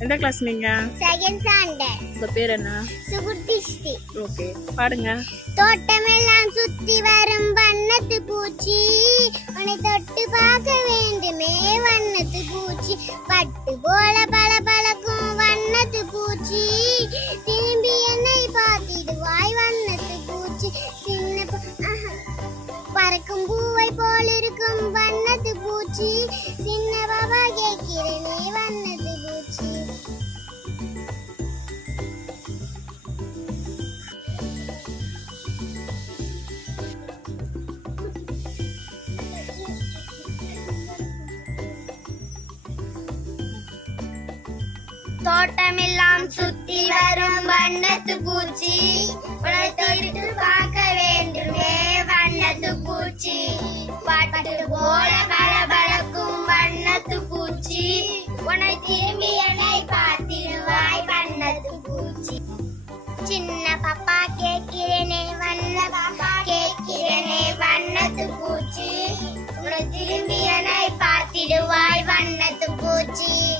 எந்த கிளாஸ் நீங்க? Second standard உங்க பேர் என்ன? சுகுர்திஷ்டி. ஓகே பாடுங்க. தோட்டமெல்லாம் சுத்தி வரும் வண்ணத்து பூச்சி. உன்னை தொட்டு பார்க்க வேண்டுமே வண்ணத்து பூச்சி. பட்டு போல பல பழக்கும் வண்ணத்து பூச்சி. திரும்பி என்னை பார்த்திடுவாய் வண்ணத்து பூச்சி. சின்ன. பறக்கும் பூவை போல் தோட்டமெல்லாம் சுத்தி வரும் வண்ணத்து பூச்சி. உன்னை தொட்டு பார்க்க வேண்டுமே. வண்ணத்து பூச்சி. பாட்டு போல பளபளக்கும் வண்ணத்து பூச்சி. உன்னை திரும்பி என்னை பார்த்திருவாய் வண்ணத்து பூச்சி. சின்ன பாப்பா கேட்கிறேனே வண்ண பாப்பா கேட்கிறேனே வண்ணத்து பூச்சி. உன்னை திரும்பி என்னை பார்த்திடுவாய் வண்ணத்து பூச்சி.